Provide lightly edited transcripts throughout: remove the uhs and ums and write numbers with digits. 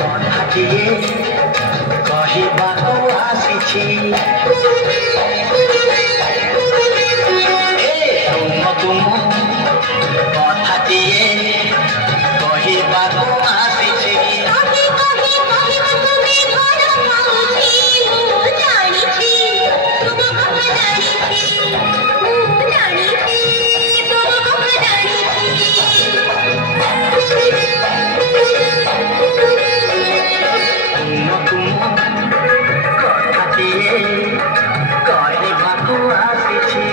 କଥାଟିଏ କହିବାକୁ ଆସିଛି ତୁମ କଥାଟିଏ କହିବାକୁ ଆସିଛି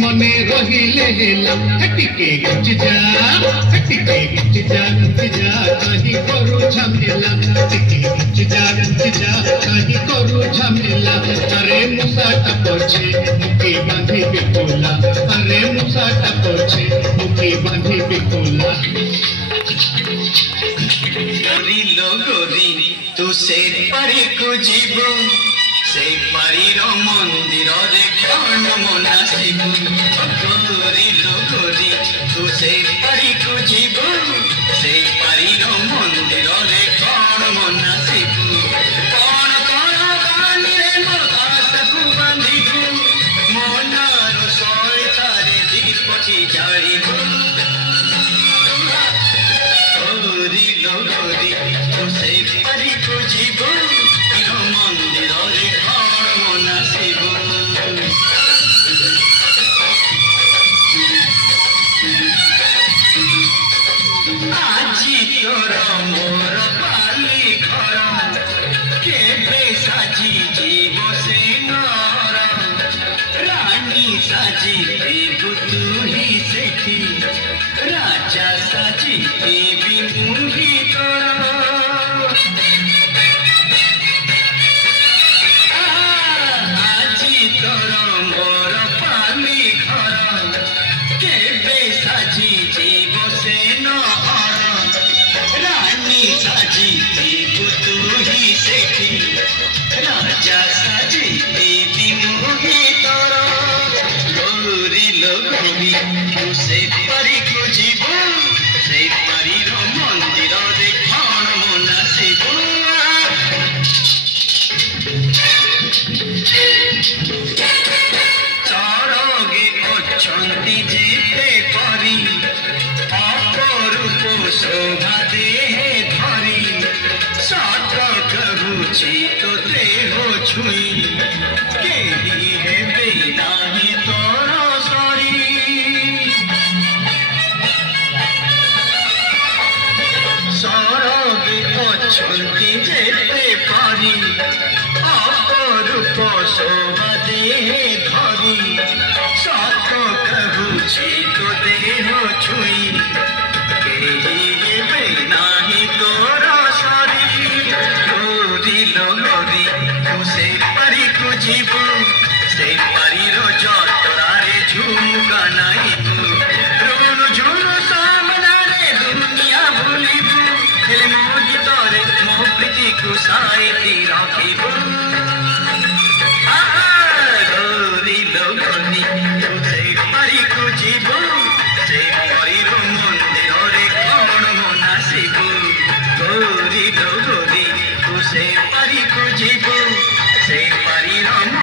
मने रहिले हेला हटिके गिच जा कहीं करू झमेला हटिके गिच जा कहीं करू झमेला अरे मुसाटा पछे मुके बांधी बिकोला अरे मुसाटा पछे मुके बांधी बिकोला गोरी लो गोरी तू से परे को जीवो से पारीर मंदिर रे कौन मनासिबु गोरी लो गोरी तू से परी को जीवो से पारीर मंदिर रे कौन मनासिबु कौन कौन गानी रे मो दासकु बांधिबु मोनार सैतारे दीपटी जाळिबु गोरी लो गोरी तू से परी को जीवो मंदिर रे कौन मनासिबु আজি तोर मोर पाली घर केबे साजी जीव से नर रानी साजी देबु तू ही सेठी राजा साजी देबी मुही तोर ସାଜିଥିବୁ ତୁ ହିଁ ସେଠି ରାଜା ସାଜିଥିବି ମୁଁ ହିଁ ତୋର ଗୌରୀ ଲୋ ଗୌରୀ ତୁ ସେ ପାରିକୁ ଯିବୁ ସେ ପାରିର ମନ୍ଦିରରେ କଣ ମନାସିବୁ ଚରଗେ ଅଛନ୍ତି ଯେତେ ପରି ଅପରୂପ ଶୋଭା ଦେହେ ଧରି ସତ କହୁଛି ତୋ ଦେହ ଛୁଇଁ କେହି ହେବେ ନାହିଁ ତୋର ସରି ସରଗେ ଅଛନ୍ତି ଯେତେ ପରି ଅପରୂପ ଶୋଭା ଦେହେ ଧରି ସତ କହୁଛି ତୋ ଦେହ ଛୁଇଁ କେହି ହେବେ ନାହିଁ ତୋର ସରି ଗୌରୀ ଲୋ ଗୌରୀ ତୁ ସେ ପାରିକୁ ଯିବୁ ସେ ପାରିର ଜଟରାରେ ଝୁମୁକା ନାଇବୁ ରୁଣୁ ଝୁଣୁ ସାମନାରେ ଦୁନିଆ ଭୁଲିବୁ ହେଲେ ମୋ ଗୀତରେ ମୋ ପ୍ରୀତିକୁ ସାଇତି ରଖିବୁ ଗୌରୀ ଲୋ ଗୌରୀ ତୁ ସେ ପାରିକୁ ଯିବୁ ସେ ପାରିର ମନ୍ଦିରରେ କଣ ମନାସିବୁ ଗୌରୀ ଲୋ ଗୌରୀ ତୁ ସେ ପାରିକୁ ଯିବୁ